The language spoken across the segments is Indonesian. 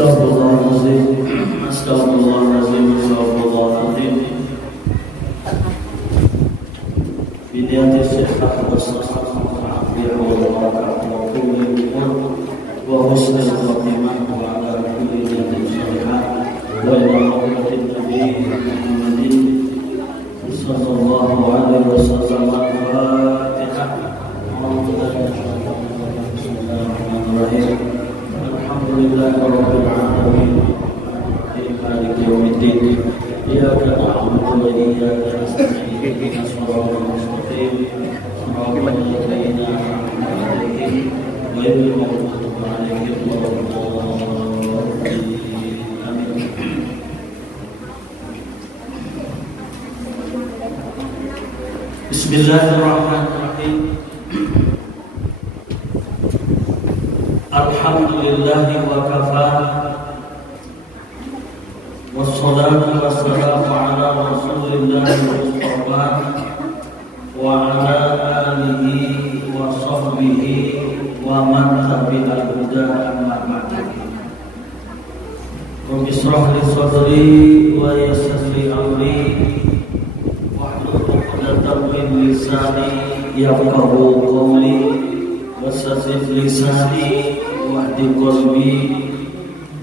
Astagfirullahaladzim, astagfirullahaladzim, astagfirullahaladzim. Bidiyati sihhat wa sahhat wa afiyah wa barakah wa kulli umur wa husnul khatimah wa ala kulli niyatin salihah wa ila rahmatin nabi Muhammadin sallallahu alaihi wasallam. Al-Fatihah. Bismillahirrahmanirrahim. Alhamdulillahirabbil alamin. Maliki yaumiddin. Iyyaka na'budu wa iyyaka nasta'in. Ihdinas siratal mustaqim. Siratal ladzina an'amta 'alaihim ghairil maghdubi 'alaihim waladdallin. Amin. Bismillahirrahmanirrahim. Alhamdulillahi wa kafa. Wassalatu wassalamu ala rasulillahi mustafa wa ala alihi wa sahbihi wa man tabi'al huda amma ba'd. Rabbi ishrah li sadri wa yassir li amri wahlul 'uqdatam min lisani yafqahu qawli wasasif lisani wahdi qalbi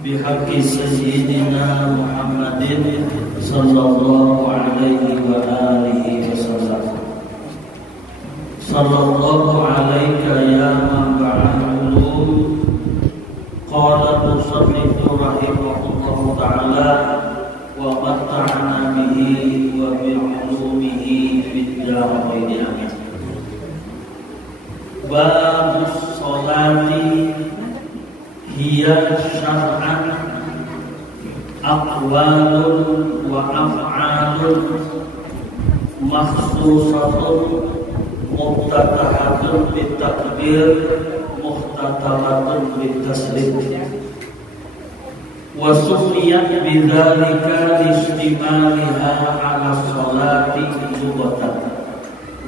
bihaqqi sayyidina Muhammadin sallallahu alaihi wa alihi wasallam. Sallallahu alaika ya manba'al ulum. Qala musannif rahimahullahu ta'ala wa mata'ana bihi wa bi ulumihi fid darain amin. Babus sholati hiya syar'an aqwalun wa af'alun makhsusatun muftatahatun bitakbir muhtatamatun bitaslim wa sumiyat bidzalika listimaliha ala sholati lughatan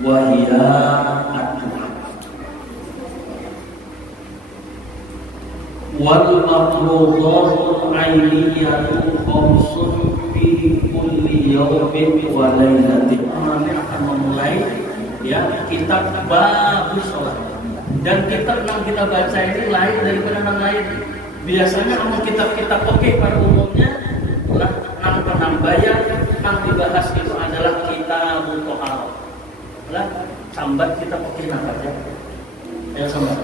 wa hiya wal mafruḍatul 'ainiyatu khamsun fi kulli yawmin wa lailatin. Kami akan memulai ya kitab Babus Shalah. Dan kitab yang kita baca ini lain daripada yang lain. Biasanya kalau kitab-kitab fikih pada umumnya lah nang penambayan yang dibahas itu adalah kitabut thaharah. Lah sambat kitab fikih apa aja? Ya sambat.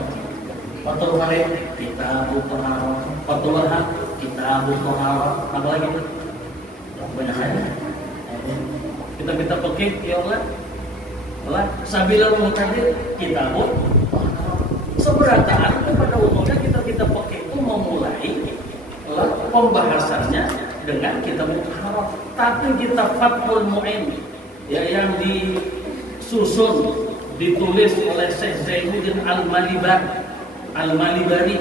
Fathul Harim kitabut thaharah, Fathul Wahhab kitabut thaharah, apa lagi itu? Banyak aja. Kita fikih ya Allah. Sabilul Muqtadir kitabut thaharah. Seberataan pada umumnya kita fikih itu memulai pembahasannya dengan kitabut thaharah. Tapi kitab Fathul Mu'in ya yang disusun ditulis oleh Syekh Zainuddin Al-Malibari,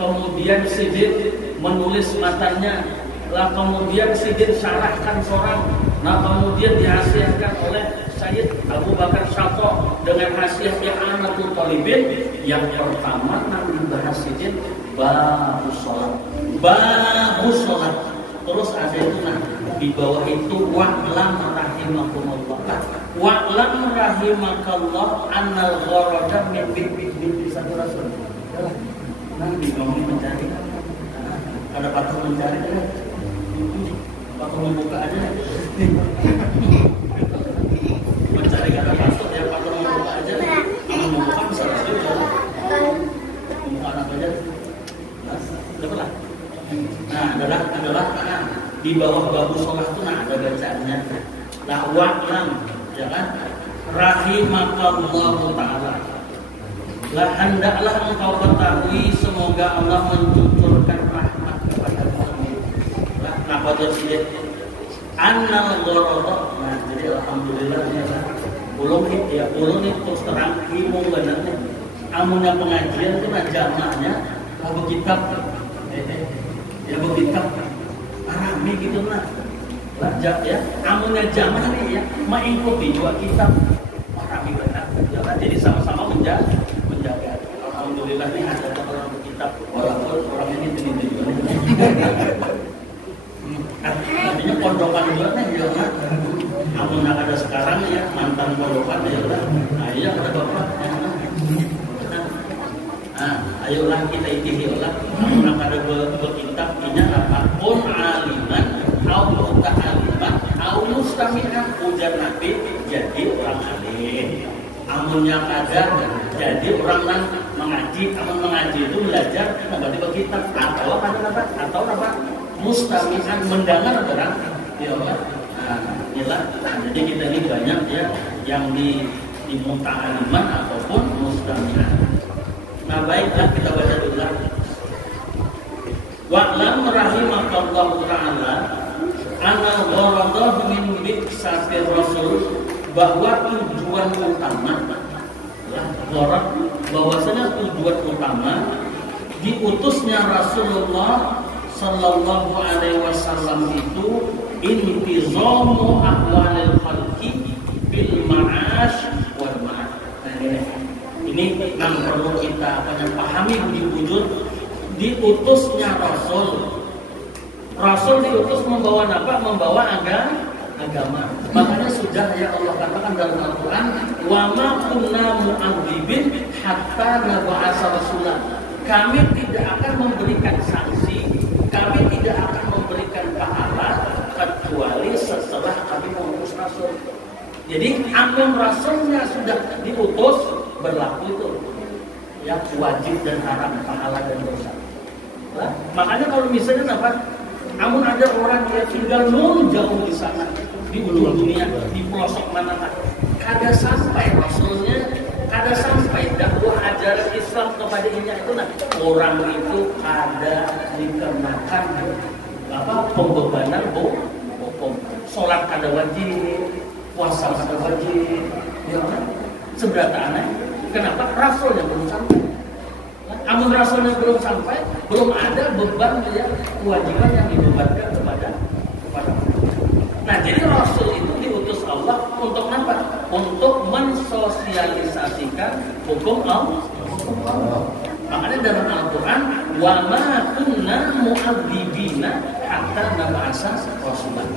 kemudian Sidin menulis matanya, lah kemudian Sidin syarahkan seorang, nah kemudian dihasiahkan oleh Sayyid Abu Bakar Syafi'i dengan hasiah I'anatul Talibin. Yang pertama yang dibahas Sidin Babus Shalah, terus ada itu nah di bawah itu wa'lam rahimakumullah, wa'lam rahimakallah annal gharada min binti satu rasul. Nanti kamu mencari ada patung mencari patung membuka aja mencari kata patung ya patung membuka aja kamu membuka bisa juga membuka apa aja betul. Nah adalah karena di bawah Babus Shalah itu nah ada bacaannya lah wa'lam ya kan rahimakallahu ta'ala. Lah hendaklah engkau ketahui semoga Allah mencucurkan rahmat kepada kamu. Lah napa jadi annal gharada. Nah jadi alhamdulillah ya. Ulun itu terus terang ilmu benernya. Amunnya pengajian itu nah jamaahnya lagu kitab. Ya kitab. Arami gitu nah. Lah ya amunnya jamaah nih ya mengikuti dua kitab. Arami benar. Jadi sama-sama menjaga. Alhamdulillah ini ada orang berkitab walaupun orang ini tidak Artinya pondokan juga nih ya kan. Amun ada sekarang ya mantan pondokan ya udah. Nah iya ada bapak. Ayolah kita itihiolah. Amun ada berkitab ini apapun aliman, au muta'aliman, au mustami'an ujar Nabi jadi orang alim. Amun yang ada jadi orang yang mengaji. Amun mengaji itu belajar membaca kitab atau apa mustami'an mendengar orang ya Allah. Inilah jadi kita ini banyak ya yang di muta'aliman ataupun mustami'an. Nah baiklah kita baca dulu. Wa'lam rahimakallahu ta'ala anna gharadha min bi'satir rasul, bahwa tujuan utama bahwasanya tujuan utama diutusnya Rasulullah sallallahu alaihi wasallam itu intizamu ahwalil khalqi bil ma'ash wal ma'ad. Ini yang perlu kita pahami wujud diutusnya Rasul diutus membawa apa? Membawa agama. Makanya sudah ya Allah katakan dalam Al-Quran, wa ma kunna mu'adzibin hatta nab'atsa rasulan. Kami tidak akan memberikan sanksi, kami tidak akan memberikan pahala kecuali setelah kami mengutus Rasul. Jadi amun Rasulnya sudah diutus, berlaku itu ya wajib dan haram, pahala dan dosa. Nah, makanya kalau misalnya apa? Amun ada orang yang tinggal jauh di sana, di ujung dunia, di pelosok mana, kada sampai Rasulnya, kada sampai dakwah ajaran Islam kepada ini itu, nah orang itu ada dikenakan pembebanan hukum. Sholat kada wajib, puasa kada wajib, ya kan? Seberapa aneh. Kenapa? Rasulnya belum sampai. Amun Rasulnya belum sampai, belum ada beban ya, kewajiban yang dibebankan kepada. Nah, jadi Rasul itu diutus Allah untuk apa? Untuk mensosialisasikan hukum Allah. Makanya dalam Al-Quran, wa ma kunna mu'adzibina hatta nab'atsa rasulan.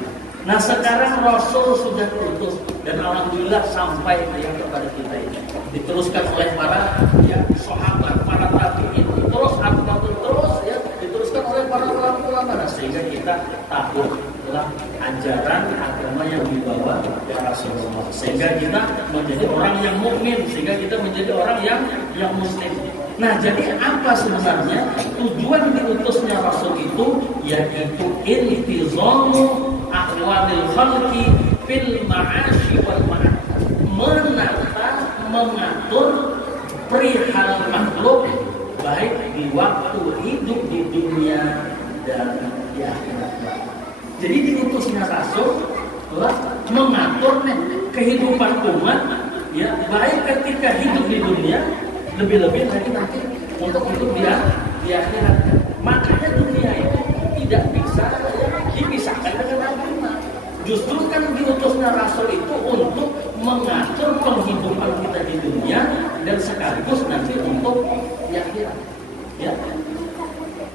Nah sekarang Rasul sudah diutus dan alhamdulillah sampai ya kepada kita ini. Diteruskan oleh para ya sahabat, para tabi'in, terus ya diteruskan oleh para ulama sehingga kita tahu telah ajaran agama yang dibawa oleh Rasulullah. Sehingga kita menjadi orang yang mukmin, sehingga kita menjadi orang yang muslim. Nah, jadi apa sebenarnya tujuan diutusnya Rasul itu? Yaitu intizamu ahwalil khalqi fil ma'ashi wal ma'ad, menata, mengatur perihal makhluk baik di waktu hidup di dunia dan di akhirat. Jadi diutusnya Rasul telah mengatur kehidupan umat ya, baik ketika hidup di dunia, lebih-lebih lagi nanti untuk hidup di akhirat. Makanya dunia itu tidak bisa dipisahkan dengan agama. Justru kan diutusnya Rasul itu untuk mengatur penghidupan kita di dunia dan sekaligus nanti untuk di akhirat. Ya.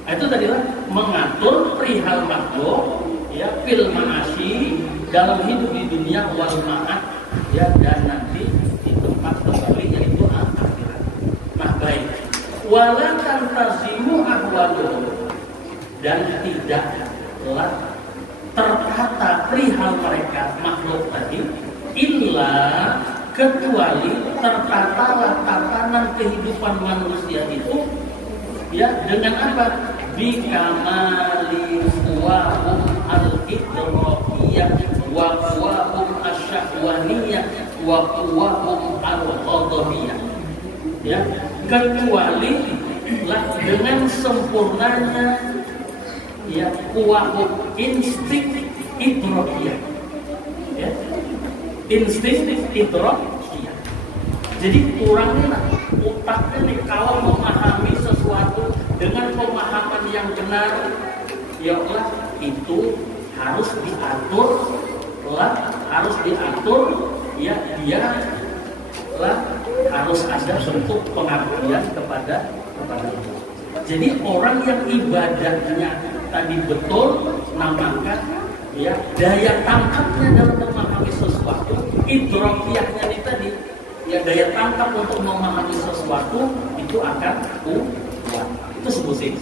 Itu tadilah mengatur perihal makhluk ya, fil ma'asyi, dalam hidup di dunia, wal ma'ad ya, dan nanti di tempat kembali yaitu akhirat. Nah baik, wala tantazimu ahwaluhum, dan tidaklah tertata perihal mereka makhluk tadi illa kecuali tertatalah tatanan kehidupan manusia itu ya dengan apa? Bikamali wahum al-idrakiyah wa wahum asyahwaniyah wa wahum al-ghadabiyah, ya, kecuali lah dengan sempurnanya ya wahum insting idrakiyah, ya, insting idrakiyah. Jadi kurangnya otaknya nih kalau memahami sesuatu dengan pemahaman yang benar, ya Allah, itu harus diatur ya, dia lah harus ada bentuk pengabdian kepada Allah. Jadi orang yang ibadahnya tadi betul, nah maka ya daya tangkapnya dalam memahami sesuatu, idrokiyahnya ini tadi, ya daya tangkap untuk memahami sesuatu itu akan kuat. Itu sebutin.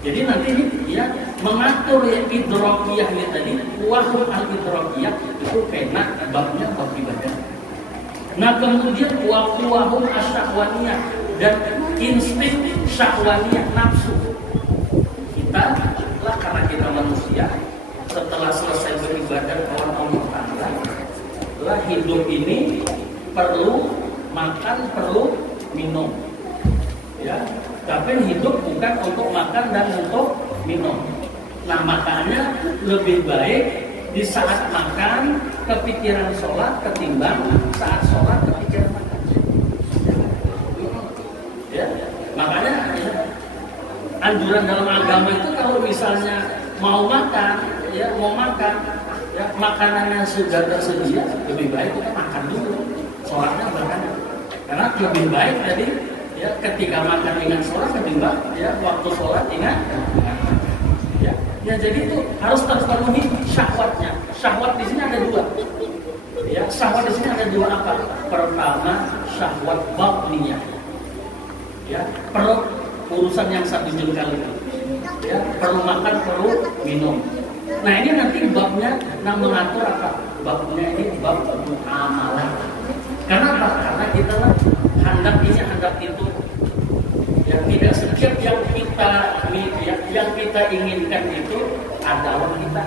Jadi nanti ya mengatur ya idrokiyahnya tadi, wahum al-idrokiyah itu kena babnya bab ibadah. Nah kemudian wahum asyahwaniyah dan insting syahwaniyah nafsu. Kita lah karena kita manusia, setelah selesai beribadah kepada Allah Ta'ala, lah hidup ini perlu makan, perlu minum, ya. Tapi hidup bukan untuk makan dan untuk minum. Nah makanya lebih baik di saat makan kepikiran sholat ketimbang saat sholat kepikiran makan. Ya, makanya ya, anjuran dalam agama itu kalau misalnya mau makan, ya makanannya sudah tersedia, lebih baik kita makan dulu, sholatnya belakangan. Karena lebih baik tadi ya ketika makan dengan sholat ketimbang ya waktu sholat ingat. Ya jadi itu harus terpenuhi syahwatnya. Syahwat di sini ada dua. Ya syahwat di sini ada dua apa? Pertama syahwat batniyah. Ya perut urusan yang satu jengkal itu. Ya perlu makan, perlu minum. Nah ini nanti babnya mengatur apa? Babnya ini bab muamalah. Karena apa? Karena kita hendak ini hendak itu. Yang tidak setiap yang kita inginkan itu ada orang kita,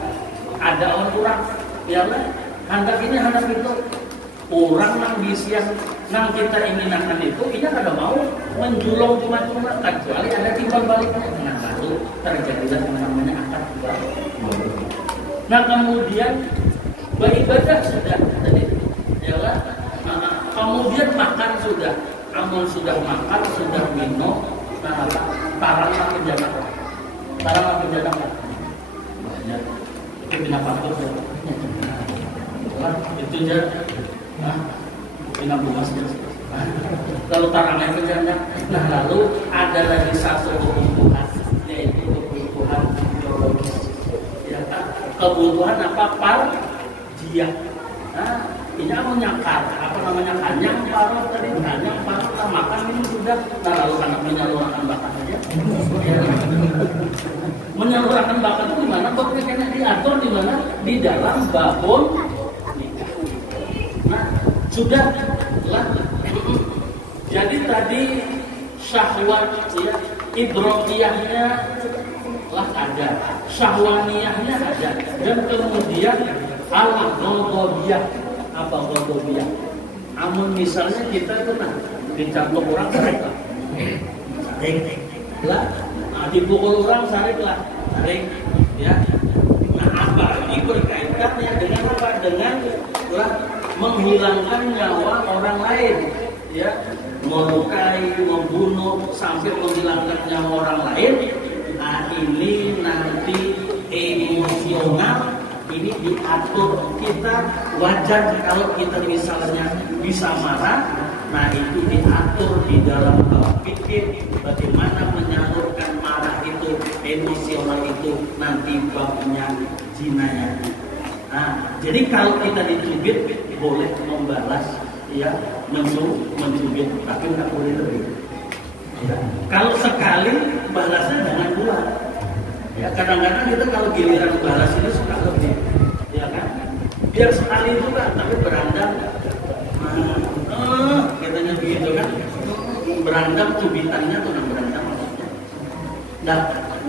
ada orang kurang, ya lah. Hendak ini hendak itu, orang nang bisian nang kita inginkan itu, kita kada mau menjulung cuma-cuma, kecuali ada timbal baliknya. Nah lalu terjadilah yang namanya akad jual. Nah kemudian beribadah sudah tadi, ya lah. Kemudian makan sudah. Amun sudah makan, sudah minum, nah taranglah penjara. Taranglah penjara. Banyak. Itu bina patut ya. Itu aja. Bina bunga saja. Lalu tarangnya penjara. Nah lalu ada lagi satu kebutuhan, yaitu kebutuhan biologis. Ya, kebutuhan apa? Dia. Nah, ini mau nyakar, apa namanya kanyang paruh tadi, kanyang paruh kita makan ini sudah, nah lalu anak menyalurkan bakat aja. Menyalurkan bakat itu gimana? Pokoknya diatur di mana? Di dalam babon nikah. Nah sudah lah. Jadi tadi syahwat ya, idrokiyahnya lah ada, syahwaniyahnya ada, dan kemudian al-ghadabiyah. Apa ghadabiyah? Amun misalnya kita itu dicaplok orang sarik lah, dipukul orang sarik lah, ya. Nah apa ini berkaitan ya dengan apa? Dengan menghilangkan nyawa orang lain, ya, melukai, membunuh sampai menghilangkan nyawa orang lain. Nah ini nanti emosional. Ini diatur, kita wajar kalau kita misalnya bisa marah. Nah itu diatur di dalam fikih bagaimana menyalurkan marah itu, emosional itu, nanti babnya jinayah. Nah jadi kalau kita dicubit boleh membalas, ya, mencubit, tapi nggak boleh lebih. Ya. Kalau sekali balasnya dengan dua. Ya kadang-kadang kita kalau giliran balas ini suka lebih, ya kan? Biar sekali juga, tapi berandam, katanya begitu kan? Berandam cubitannya tuh berandam maksudnya.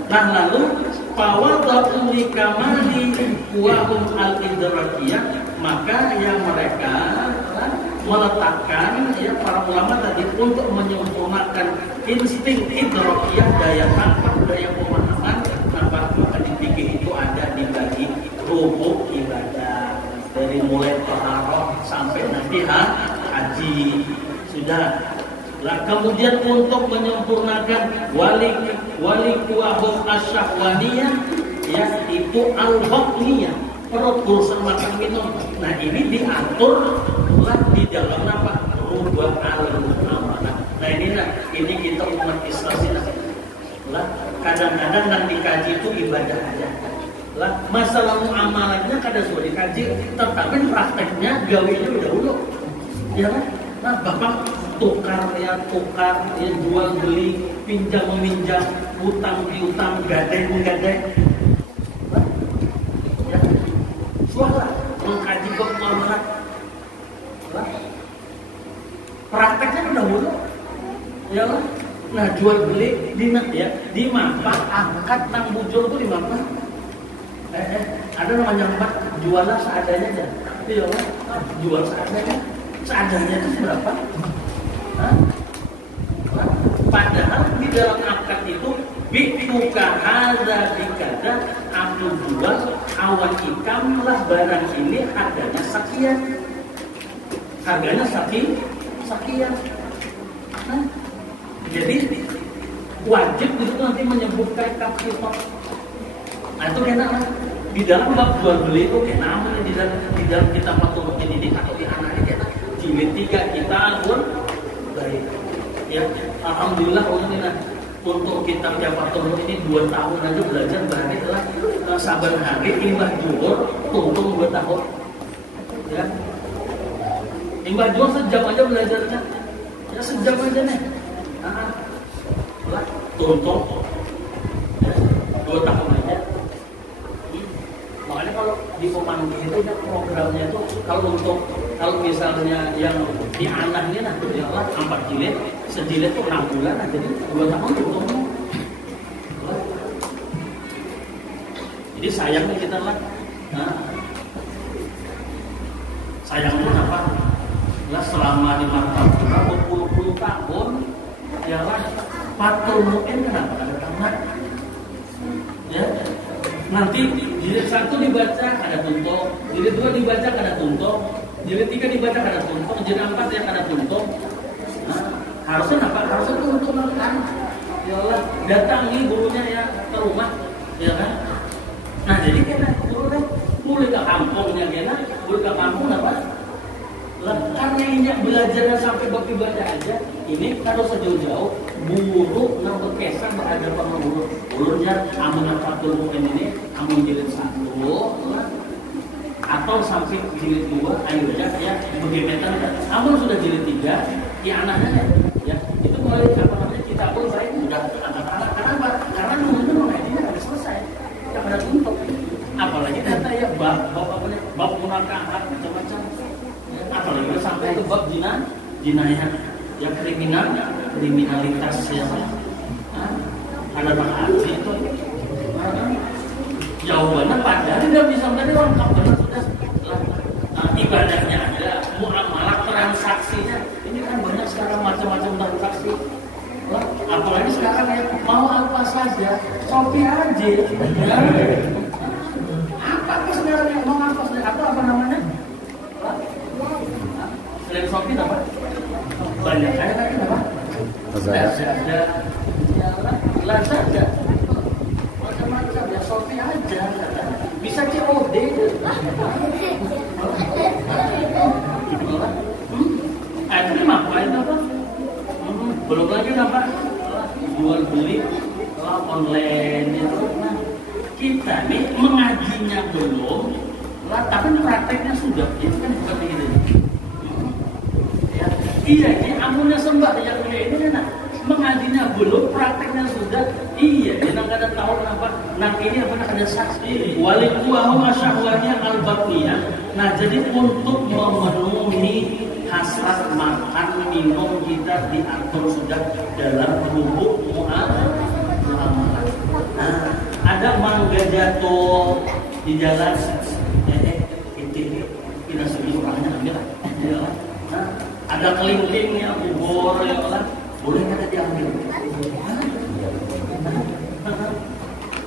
Nah lalu fawadatu likamali wahum al-idrakiyah, maka yang mereka meletakkan ya para ulama tadi untuk menyempurnakan insting idrakiyah, daya tangkap, daya pemahaman. Maka di fikih itu ada dibagi rukuk ibadah dari mulai taharah sampai nanti haji sudah. Lah kemudian untuk menyempurnakan wali kuahum asyahwaniyah, ya itu al-batniyah, perut urusan makan minum. Nah ini diatur lah di dalam apa? Rubah al-mu'amalah. Nah ini kita umat Islam Lah kadang-kadang yang dikaji itu ibadah aja. Lah masalah muamalahnya kada sudah dikaji, tetapi prakteknya gawinya udah dulu. Ya kan? Nah, bapak tukar ya jual beli, pinjam meminjam, utang piutang, gadai menggadai. Ya. Suara mengkaji kok muamalah. Prakteknya udah dulu. Ya kan? Nah, jual beli di mapa angkat nang bujur tuh di mapa. Ada namanya apa? Juallah seadanya aja. Iya kan? Jual seadanya. Seadanya itu berapa? Padahal di dalam akad itu bikuka hadza bikada, aku jual awan ikam lah barang ini harganya sekian. Harganya sekian. Nah, jadi wajib itu nanti menyebutkan kapsitor. Nah itu enak kan? Di dalam bab jual beli itu enak namanya di dalam kita patung pendidik atau di anak ini enak. Jilid 3 kita pun baik. Ya, alhamdulillah untuk kitab Jafatul ini 2 tahun aja belajar berarti adalah sabar hari imbah juhur tuntung 2 tahun. Ya, imbah juhur sejam aja belajarnya. Ya sejam aja nih. Tuntung 2 tahun aja. Makanya kalau di pemanggih itu programnya itu kalau misalnya yang di anak ini nah ya Allah 4 jilid, sejilid itu 6 bulan nah, jadi 2 tahun tuntung. Jadi sayangnya kita lah, sayangnya apa? Lah selama di mata berpuluh-puluh tahun, ya lah Fathul Mu'in kenapa ada tamat? Ya, nanti jilid 1 dibaca ada tuntung, jilid 2 dibaca ada tuntung, jilid 3 dibaca ada tuntung, jilid 4 yang ada tuntung. Harusnya apa? Harusnya tuntung kan? Ya Allah, datangi gurunya ya ke rumah, ya kan? Nah jadi kita gurunya mulai ke kampungnya kita, mulai ke kampung apa? Karena ini belajarnya sampai bab ibadah aja, ini kalau sejauh-jauh buruk nang berkesan berada sama guru. Ulurnya amun Fathul Mu'in ini amun jilid 1 atau sampai jilid 2 akhirnya ya begitu. Amun sudah jilid 3 ya anaknya ya itu mulai apa namanya kita pun saya udah anak-anak. Kenapa? Karena dulu mengajinya nggak selesai, nggak ada untuk. Apalagi data ya bab munakahat macam-macam. Apalagi sampai itu bab jinayah yang kriminalitas ya. Ada haji itu. Jawabannya padahal tidak bisa menjadi lengkap benar sudah. Ibadahnya ada, muamalah transaksinya. Ini kan banyak sekarang macam-macam transaksi. Apalagi sekarang ya mau apa saja, Shopee aja. Ya. Apa sebenarnya mau apa saja? Apa namanya? Selain Shopee apa? Banyak saya tadi apa? Lazada, macam-macam ya Shopee aja, bisa COD. Itu ngapain apa? Belum lagi apa? Jual beli online itu. Kita nih mengajinya belum, tapi prakteknya sudah. Itu kan bukan begitu. Iya, ini amunnya sembah yang ini kan mengajinya belum, prakteknya sudah. Iya, yang kada tahu kenapa. Nah ini apa ada saksi. Walikuwahu asyahwatnya al-batniyah. Nah jadi untuk memenuhi hasrat makan minum kita diatur sudah dalam rubuk muamalah. Nah ada mangga jatuh di jalan. Kita sebelum orangnya ambil. Nah, ada kelingkingnya bubur ya Allah. Boleh kata diambil?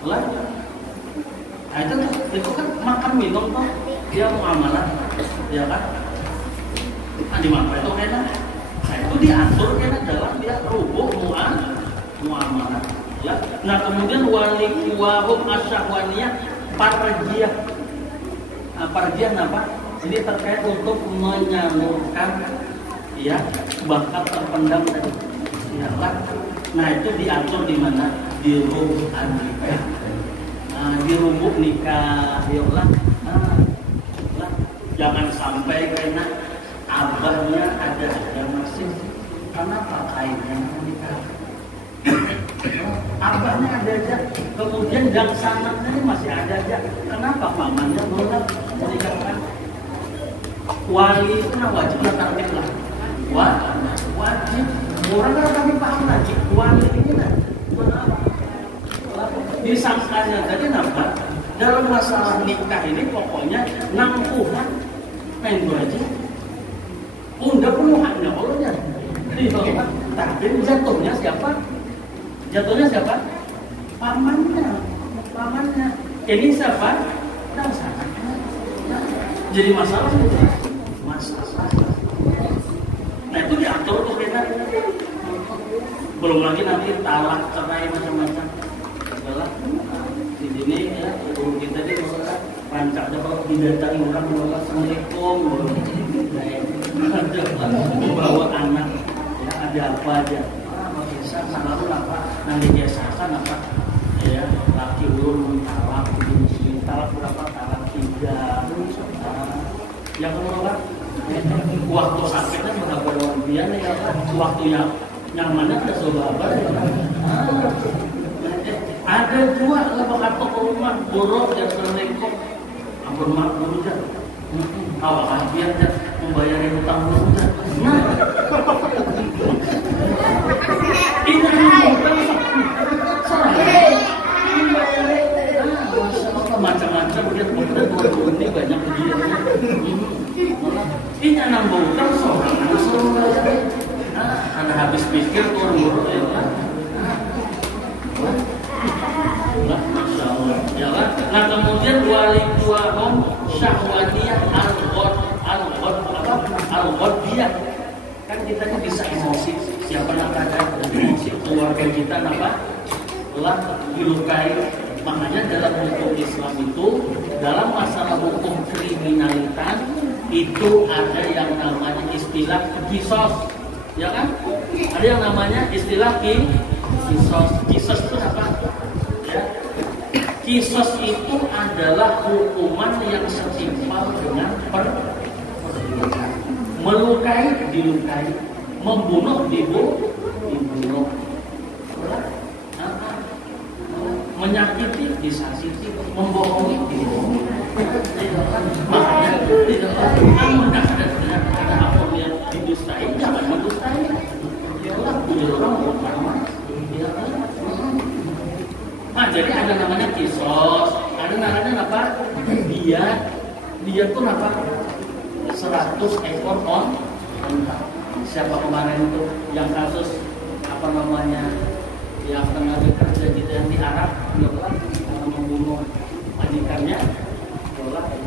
Lah, itu kan makan minum toh, dia muamalah, ya kan? Di mana itu kena? Nah itu diatur kena dalam dia rubuk muamalah. Ya, nah kemudian walikuwahum asyahwaniyah parjiyah. Parjiyah apa? Ini terkait untuk menyalurkan ya bakat terpendam tadi. Ya, nah itu diatur di mana? di rubuk nikah. Di rubuk nikah, lah. Jangan sampai karena abahnya ada masih. Kenapa kainnya nikah? Abahnya ada aja, kemudian yang sanatnya ini masih ada aja. Kenapa pamannya boleh menikahkan? Wali itu kan wajib tertib lah. Wajib. Orang kan kami paham lagi. Wali ini lah. Disangkanya tadi nampak dalam masalah nikah ini pokoknya nampuhan main itu aja. Udah penuhannya olehnya. Tapi jatuhnya siapa? Pamannya. Ini siapa? Tahu sana. Jadi masalah itu. Nah itu diatur tuh kita. Belum lagi nanti talak, cerai macam-macam. Adalah di sini ya, kita di rancak aja kalau didatangi orang membawa assalamualaikum, membawa anak, ya ada apa aja. Bisa selalu apa nanti biasakan apa ya laki ulun talak berapa talak 3 yang kedua waktu sakitnya berapa doang dia ya waktu yang nyamannya ada sobat ada dua lepas kartu rumah buruk dan selingkuh ampun mak dulu dah awal biar dah membayarin utang dulu dah macam-macam ini banyak kejadiannya. Ini anak bongkar seorang anak habis pikir tuh orang ya kan. Masya Allah. Ya kan? Nah kemudian wali kuahum syahwadiyah al-ghadiyah. Kan kita ini bisa emosi. Siapa yang ada emosi keluarga kita apa? Telah dilukai. Makanya dalam hukum Islam itu dalam masalah hukum kriminalitas itu ada yang namanya istilah kisos, ya kan? Ada yang namanya istilah kisos. Kisos itu apa? Ya. Kisos itu adalah hukuman yang setimpal dengan melukai dilukai, membunuh dibunuh. Menyakiti disakiti, membohongi dibohongi. Makanya tidak ada apa yang didustai, jangan mendustai. Itulah punya orang pertama. Nah, jadi ada namanya kisos, ada namanya apa? Dia tuh apa? 100 ekor onta. Siapa kemarin itu yang kasus apa namanya? Yang tengah bekerja gitu yang di Arab, membunuh majikannya,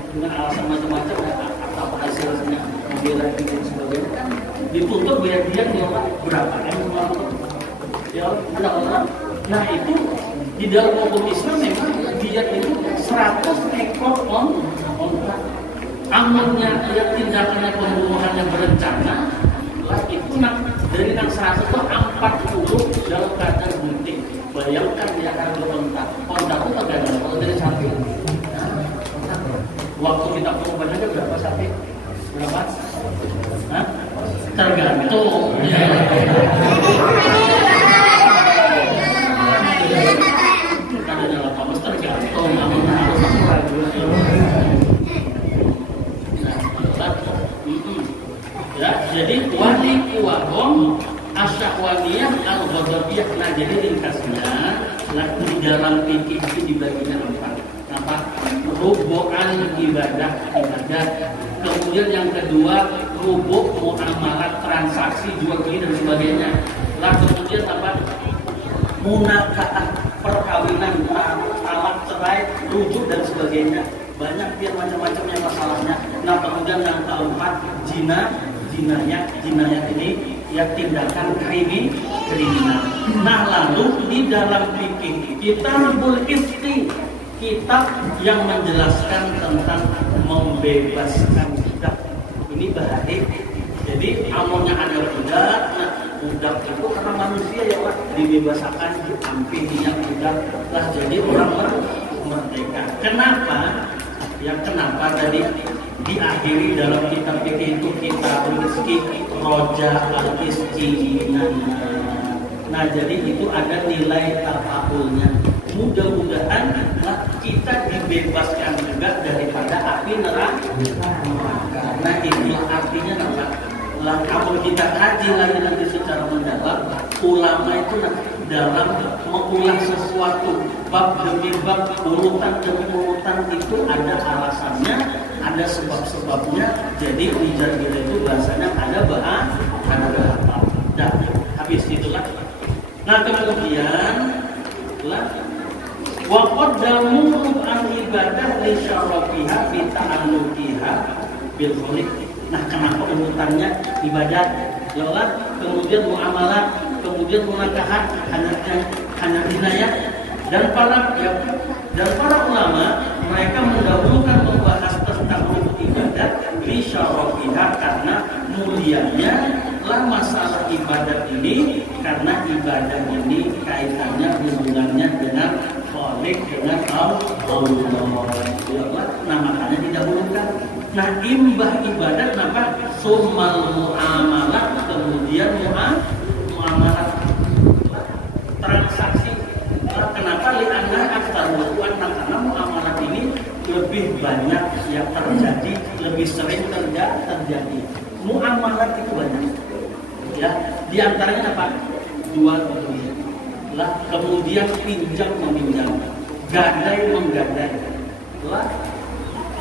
dengan alasan macam-macam, apa hasilnya, membela diri dan sebagainya, kan dituntut biar dia berapa ya orang. Nah itu di dalam hukum Islam memang dia itu 100 ekor onta. Amalnya yang tindakannya pembunuhan yang berencana, itu dari yang 100 itu 40 dalam keadaan bunting. Bayangkan dia akan berontak. Ontak itu tergantung kalau dari sapi. Waktu kita perubahan aja berapa sapi? Berapa? Hah? Tergantung. Kadang dalam kamus tergantung. Namun harus ragu. Ya, jadi wali kuwahum asyahwaniyah al-ghadabiyah. Nah jadi ringkasnya di dalam fikih itu dibaginya 4. Apa? Rubu'an ibadah. Kemudian yang kedua rubu' muamalat, transaksi jual beli dan sebagainya. Lah kemudian apa? Munakaah, perkawinan, talak, cerai, rujuk dan sebagainya. Banyak biar macam-macam yang masalahnya. Nah kemudian yang keempat jinayah ini ya tindakan kriminal. Nah lalu di dalam fikih Kitabul Ifti, kitab yang menjelaskan tentang membebaskan budak. Ini bahaya. Jadi amalnya ada budak, nah budak itu karena manusia ya Allah dibebasakan, diampininya budak lah jadi orang merdeka. Kenapa? Ya kenapa tadi diakhiri dalam kitab fikih itu kitab rizki roja al-istinan. Nah jadi itu ada nilai tafaulnya. Mudah-mudahan kita dibebaskan juga daripada api neraka. Karena itu artinya apa? Lah kalau kita kaji lagi nanti secara mendalam, ulama itu dalam mengulang sesuatu bab demi bab, urutan demi urutan itu ada alasannya, ada sebab-sebabnya. Jadi ujar kita itu bahasanya ada bahan, ada bahan. Dan habis itulah. Nah kemudian lah wa qaddamu an ibadah li syarafiha bi ta'alluqiha bil khaliq. Nah, kenapa urutannya ibadat, sholat, kemudian muamalah, kemudian munakahat, hanya dinayah, dan para ulama mereka mendahulukan membahas tentang rukun ibadat li syarafiha karena mulianya lah masalah ibadat ini, karena ibadah ini kaitannya hubungannya dengan khaliq, dengan Allah. Nah makanya didahulukan. Nah imbah ibadat apa? Summal muamalah, kemudian muamalah transaksi. Kenapa li'anna aktsar bukan karena muamalah ini lebih banyak yang terjadi, lebih sering terjadi. Muamalah itu banyak. Ya, di antaranya apa? Jual beli. Lah kemudian pinjam meminjam, gadai menggadai. Lah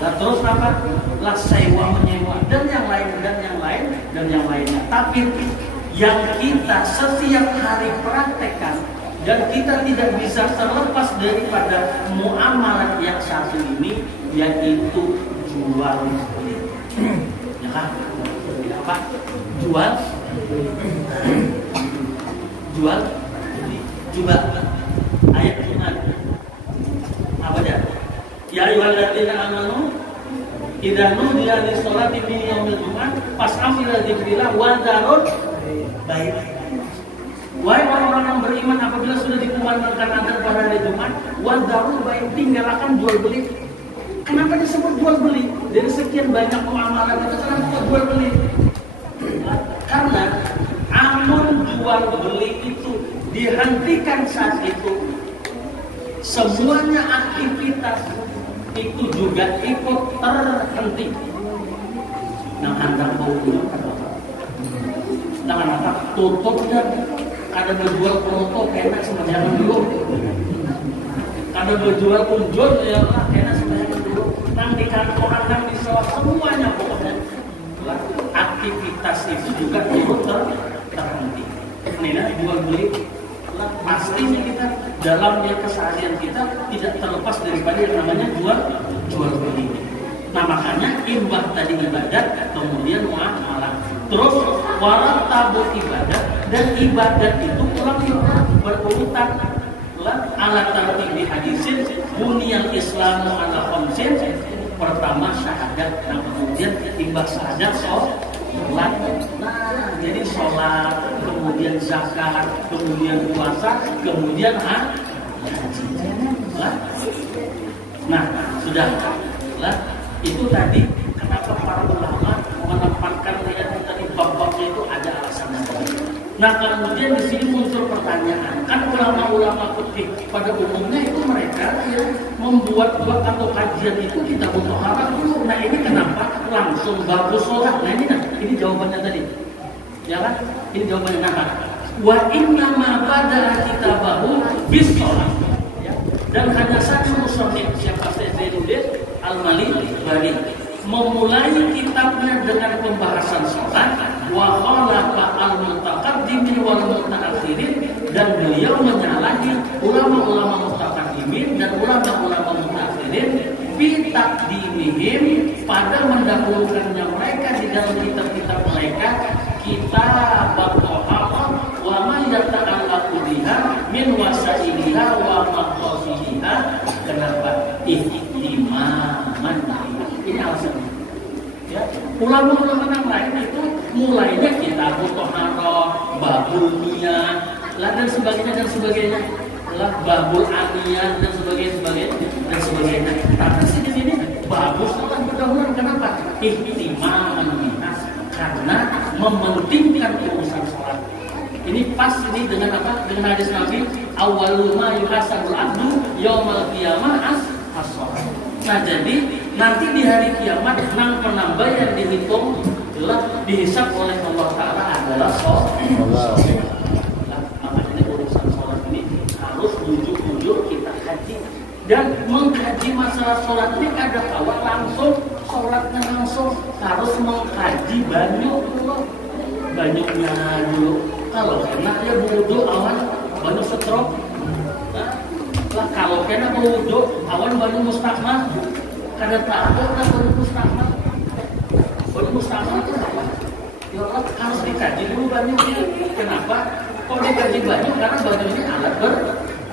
terus apa? Lah sewa menyewa dan yang lainnya. Tapi yang kita setiap hari praktekkan dan kita tidak bisa terlepas daripada muamalah yang satu ini, yaitu jual beli. Ya kan? Apa? Jual beli. Coba ayat Quran apa dia? Ya ayyuhalladzina amanu idza nudiya lis-sholati min yaumil jumu'ah fas'au ila dzikrillah wa dzarul bai'. Wahai orang-orang yang beriman, apabila sudah dikumandangkan azan pada hari Jumat, wa dzarul bai', tinggalkan jual beli. Kenapa disebut jual beli? Dari sekian banyak muamalah itu kenapa jual beli? Karena amun jual beli itu dihentikan saat itu, semuanya aktivitas itu juga ikut terhenti. Nah, handang baunya nah, anak tutup dan kada berjual foto enak sembahyang dulu. Kada berjual unjur ya lah enak sembahyang dulu. Nang di kantoran, nang di sawah, semuanya pokoknya. Aktivitas itu juga ikut terhenti. Ini jual beli pastinya kita dalam keseharian kita tidak terlepas daripada yang namanya jual beli. Nah makanya imbah tadi ibadat, kemudian muamalah, terus warat tabu ibadat, dan ibadat itu pulang berurutan. Alat tartibi hadisin buniyal islamu ala khamsin. Pertama syahadat, nah kemudian imbah syahadat sholat. Nah, jadi sholat, kemudian zakat, kemudian puasa, kemudian haji. Nah, sudah lah. Itu tadi kenapa para ulama menempatkan tadi bab-babnya itu ada alasannya. Nah, kemudian di sini muncul pertanyaan, kan ulama-ulama fikih pada umumnya itu mereka yang membuat atau kajian itu kita butuh apa dulu. Nah, ini kenapa langsung bagus sholat? Nah, ini jawabannya tadi. Ya kan? Ini jawabannya apa? Wa inna ma bada'a kitabahu bis sholat. Ya. Dan hanya satu musannif siapa Zainuddin Al-Maliki memulai kitabnya dengan pembahasan sholat, wa khalafa al-mutaqaddimin wal mutaakhirin, dan beliau menyalahi ulama-ulama mutaqaddimin dan ulama-ulama mutaakhirin fi taqdimihim, pada mendahulukannya mereka di dalam kitab-kitab mereka kitab at-taharah wa man yata'allaqu biha min wasailiha wa maqasidiha. Kenapa? Ihtimaman. Ini alasannya. Ya, ulama-ulama yang lain itu mulainya kitab at-taharah, bab babul niat lah dan sebagainya lah babul anian dan sebagainya. Tapi sih di sini bagus lah mudah-mudahan. Kenapa? Ihtimaman biha, karena mementingkan urusan sholat. Ini pas ini dengan apa? Dengan hadis Nabi, awwalul ma yuhasabul abdu yaumal qiyamah as-sholat. Nah, jadi nanti di hari kiamat penambah yang dihitung adalah dihisab oleh Allah Taala adalah sholat. Nah, makanya urusan sholat ini harus ujuk-ujuk kita kaji. Dan mengkaji masalah sholat ini ada awal langsung sholatnya langsung harus mengkaji banyaknya dulu. Kalau kena ya wudhu awan banyak setrop. Lah kalau kena wudhu awan banyak mustakmal. Kada tahu kan banyak mustakmal. Banyak mustakmal itu apa? Ya Allah harus dikaji dulu banyaknya. Kenapa? Kok dikaji banyak? Karena banyak ini alat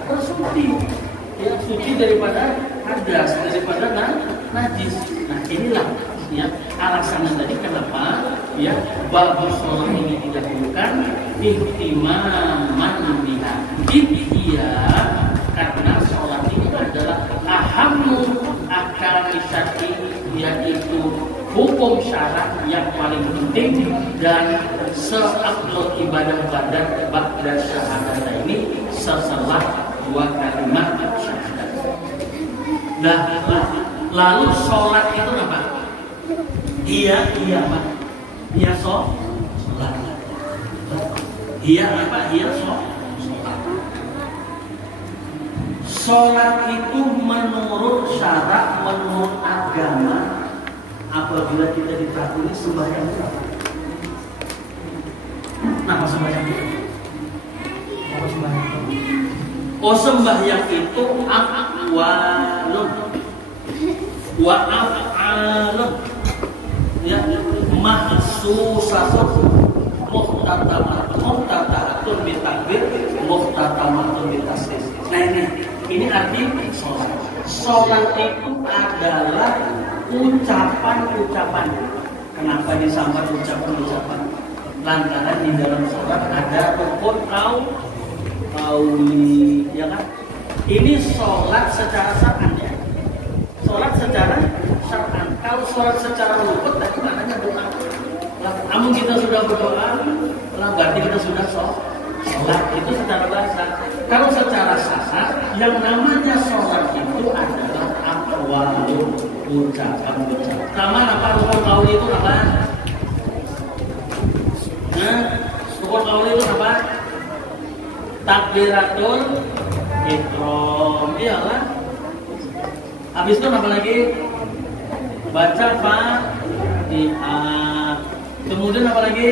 bersuci. Ya, suci daripada hadas, daripada najis. Nah inilah ya alasannya tadi kenapa ya bagus sholat ini didahulukan ihtimaman biha. Iya, karena sholat ini adalah ahammu akami syar'i, yaitu hukum syarat yang paling penting dan seafdol ibadah ba'da syahadat ini setelah dua kalimat syahadat. Nah, lalu sholat itu apa? Iya Pak. Iya sholat. Iya apa? Iya sholat. Sholat itu menurut syarat, menurut agama, apabila kita dikatakan sembahyang itu apa? Kenapa sembahyang itu? Apa sembahyang itu? Oh, sembahyang itu aqwalun wa af'alun ya mahsusatun muhtatamatun bitakbir muhtatamatun bitaslis. Nah ini arti sholat. Sholat itu adalah ucapan-ucapan. Kenapa disambat ucapan-ucapan? Lantaran di dalam sholat ada rukun qauli, ya kan? Ini sholat secara syar'an ya. Sholat secara syar'an. Kalau sholat secara luput, tadi maknanya doa. Namun kita sudah berdoa, berarti kita sudah sholat. Itu secara bahasa. Kalau secara sasar, yang namanya sholat itu adalah aqwalun, ucapan-ucapan. Sama apa rukun qauli itu apa? Nah, rukun qauli itu apa? Takbiratul ihram, iyalah. Habis itu apa lagi? Baca Fatihah. Kemudian apa lagi?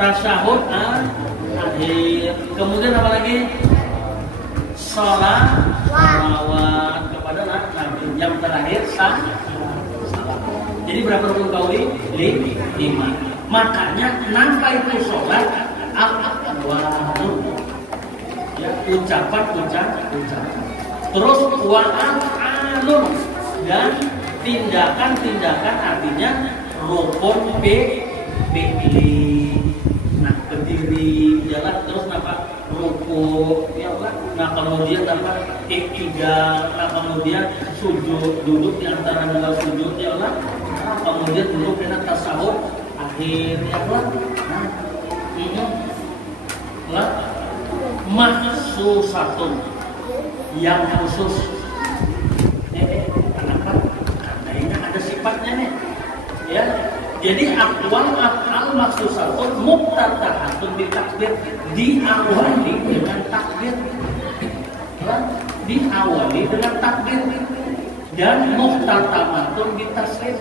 Tasyahud akhir. Kemudian apa lagi? Sholawat kepada Nabi. Yang terakhir salam. Jadi berapa rukun qauli? 5. Makanya nampak itu sholat ya, ucapan. Terus wa'af'alun dan tindakan artinya rukun pilih. Nah, berdiri jalan terus apa? Ruku, ya Allah. Nah, kemudian apa? Iktidal. Nah, kemudian sujud, duduk di antara dua sujud, ya Allah. Nah, kemudian duduk dengan tasawuf akhir, ya Allah. Nah, ini lah mahsusatun yang khusus. Kenapa? Karena ini ada sifatnya nih. Ya. Jadi aqwal af'al mahsusatun muqtatahatun bitakbir, diawali dengan takbir. Diawali dengan takbir dan muqtatamatun bitaslim.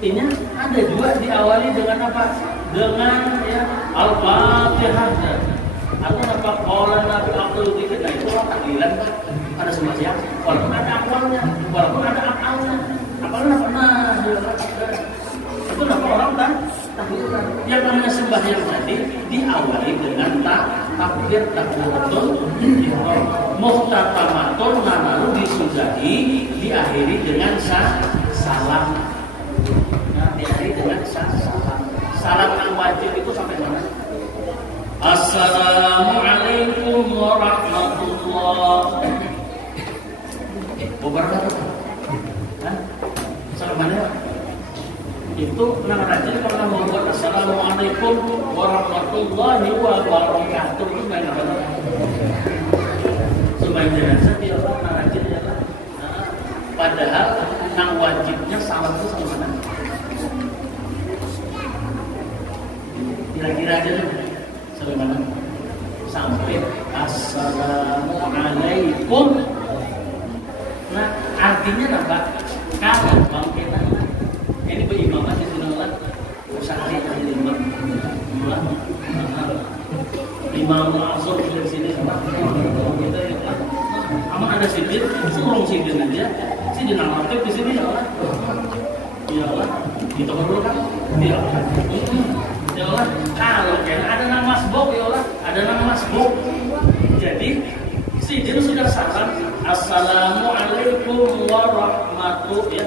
Ini ada juga diawali dengan apa? Dengan ya Al-Fatihah. Atau apa? Qala Nabi Abdul Dzikr. Nah, itu tahlilan ada sembahyang. Walaupun ada akwalnya, walaupun ada af'alnya. Apalagi pernah itu nama orang kan tahlilan. Yang namanya sembahyang tadi diawali dengan takbir takbiratul ihram. Muhtatamatun lalu disudahi diakhiri dengan salam. Nah, diakhiri dengan salam. Salam yang wajib itu sampai mana? Assalamualaikum warahmatullahi wabarakatuh. Salamannya itu nang rajin kalau membuat assalamualaikum warahmatullahi wabarakatuh itu nggak apa? Sebagai jenazah dia orang nang rajin ya lah. Padahal nang wajibnya salam itu sama mana? Kira-kira aja tuh bagaimana? Sampai assalamualaikum. Nah artinya apa? Kalau bang kita ini berimaman di sini lah usaha yang lima imam masuk dari sini sama kita ya aman ada sidin suruh sidin aja sidin aktif di sini ya Allah ya Allah kita perlu kan ya Allah ya Allah kalau ada nama masbuk ya Allah ada nama masbuk jadi sidin sudah salam assalamualaikum warahmatullahi ya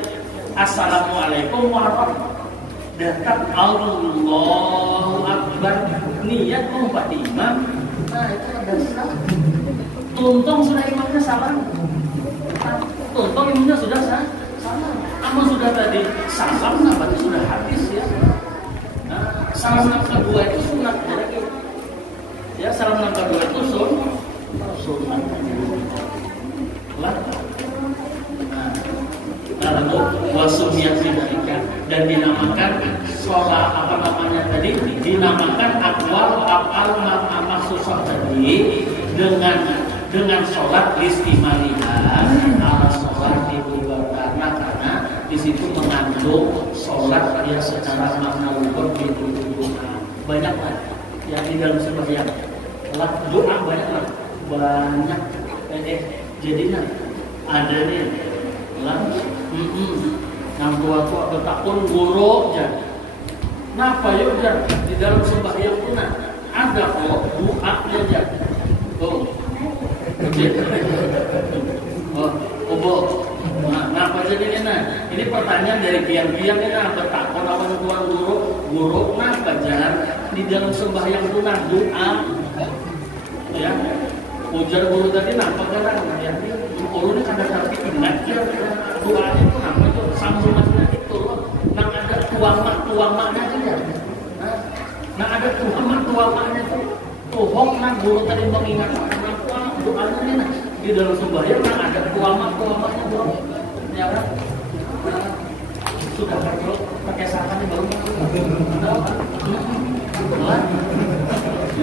assalamualaikum warahmatullahi datang Allahu Akbar niat membuat imam nah itu ada salam tuntung sudah imamnya salam tuntung imamnya sudah salam amal sudah tadi salam nah berarti sudah habis ya nah, salam yang kedua itu sunat ya salam yang kedua itu sunat lalu wasumiyat bidzalika dan dinamakan sholat apa namanya tadi dinamakan aqwal af'al maksusah tadi dengan sholat istimalihan ala sholat itu karena di situ mengandung sholat yang secara makna lugat itu banyak lah yang di dalam sembahyang doa banyak jadinya ada nih yang tua-tua bertakun guru jan. Napa yuk jan di dalam sembahyang pun ada kok doanya jan. Oh, napa jadi ini? Ini pertanyaan dari biang-biang ini bertakun apa tuan guru napa jan di dalam sembahyang pun doa. Ya, ujar guru tadi napa kan ya? Guru ini kadang-kadang ingat ya. Doanya itu apa itu sambung macam itu loh. Nang ada tuamak-tuamaknya aja. Nah ada tuamak-tuamaknya itu. Tuhong nang guru tadi mengingatkan kenapa doanya ini nah di dalam sembahyang nang ada tuamak-tuamaknya tuh. Ya kan? Sudah perlu pakai sakannya baru.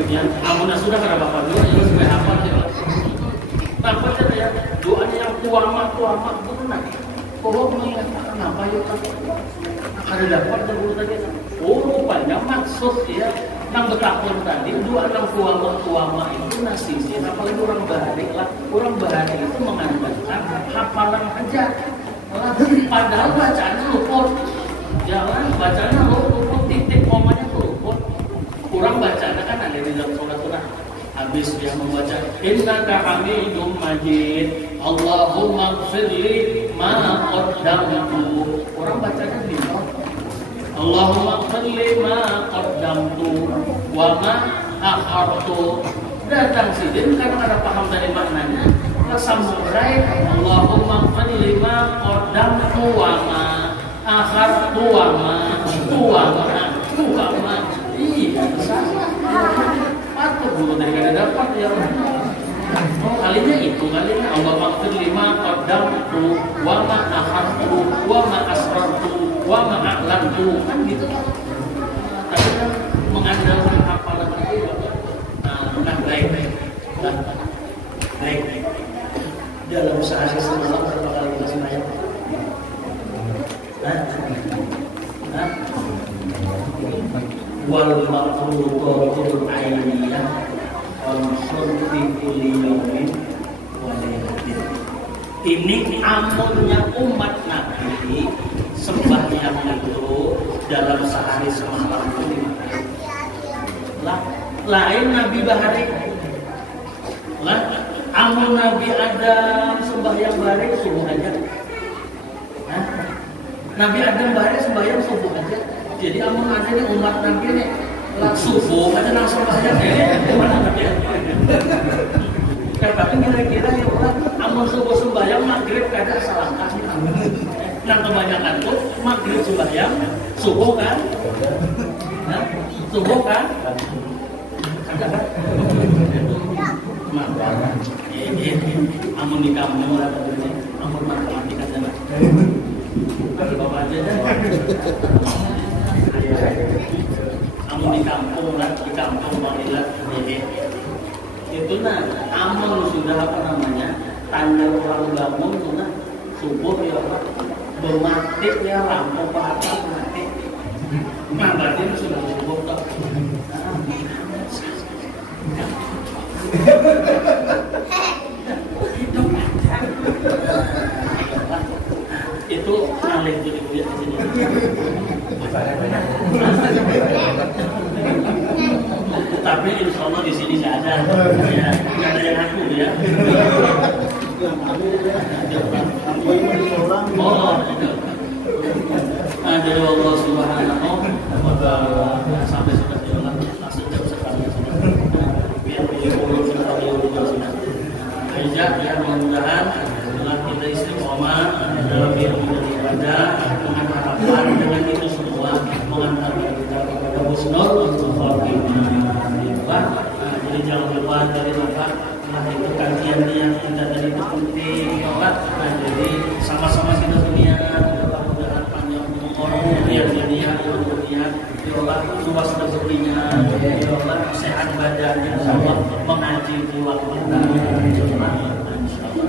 Ya, amunnya sudah karena bapak dulu ya supaya hafal ya. Apa saja ya doanya yang tuamak itu nah. Kau mengingatkan apa ya kan? Ada dapat dulu tadi. Oh rupanya maksud ya nang bertakun tadi dua nang tuama itu nasisi apalagi orang bahari itu mengandalkan hafalan aja. Padahal bacaannya luput. Jangan bacanya luput titik komanya luput. Kurang bacanya kan ada di dalam surat-surat. Habis dia membaca innaka hamidum majid Allahumma ighfirli ma qaddamtu orang bacanya gitu Allahumma ighfirli ma qaddamtu wa ma akhartu datang sidin karena ada paham dari maknanya sambung right Allahumma ighfirli ma qaddamtu wa ma akhartu wa ma iya salah atau guru dari kada dapat ya kalinya Allah maghfir lima qaddamtu wa ma akhartu wa ma asrartu wa ma a'lantu kan gitu tapi kan mengandalkan hafalan itu baik dalam sehari semalam berapa kali kita sembahyang wal maqrudatul ainiyah unsur fi kulli yaumin wa lailatin. Ini amunnya umat Nabi sembahyang itu dalam sehari semalam itu lain Nabi bahari amun Nabi Adam sembahyang bahari subuh aja Nabi Adam bahari sembahyang subuh aja. Jadi amun ada nih umat Nabi nih subuh aja langsung banyak ya. Tapi kira-kira ya orang amun subuh sembahyang maghrib kada salah kan. Nah kebanyakan tuh maghrib sembahyang subuh kan? Nah, subuh kan? Amun di kampung lah amun matematika sana. Kalau bapak aja dah. Amun di kampung lah, di kampung Bangila itu nah, amun sudah apa namanya tanda orang bangun tuh nah subuh ya apa bermatik ya lampu apa mati. Nah berarti sudah subuh tak. Itu ngalih itu di sini. Tapi insya Allah di sini nggak ada, ya, nggak ada yang aku ya. Oh, ada Allah Subhanahu wa Ta'ala sampai sudah jalan sejak sekarang biar diurus sekali ajak ya mudah-mudahan setelah kita istiqomah dalam ilmu dan ibadah dengan harapan dengan itu semua mengantarkan kita kepada husnul khotimah. Jadi jangan lupa dari bapak itu kajian yang kita tadi itu penting bapak. Nah jadi sama-sama kita dunia mudah-mudahan panjang umur yang dunia Allah luas rezekinya Allah sehat badannya Allah mengaji pula nah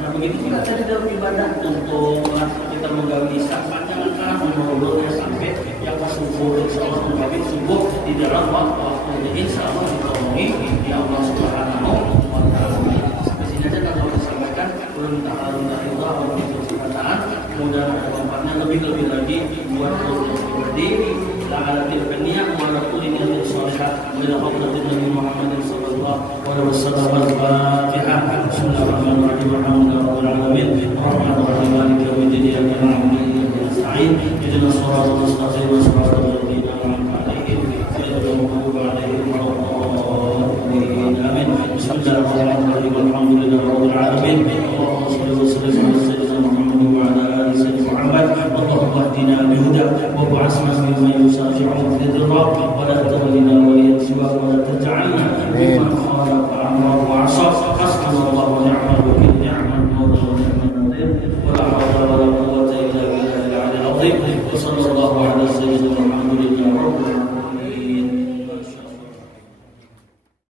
begitu juga tadi dalam ibadah untuk kita menggawi sahabat jangan menurutnya sampai yang subuh insyaallah menggawi subuh di dalam waktu insyaallah dipenuhi ya Allah Subhanahu wa Ta'ala. Sampai sini aja kalau disampaikan belum tahu dari Allah mudah-mudahan lebih lagi buat pribadi ala tilka ni'am wa ala kulli ni'atin salihah ila hadratin Nabi Muhammad sallallahu alaihi wasallam. Al-Fatihah. Bismillahirrahmanirrahim. Alhamdulillahirabbil alamin. Arrahmanirrahim. Maliki yaumiddin. Iyyaka na'budu wa iyyaka nasta'in. Ihdinas siratal mustaqim.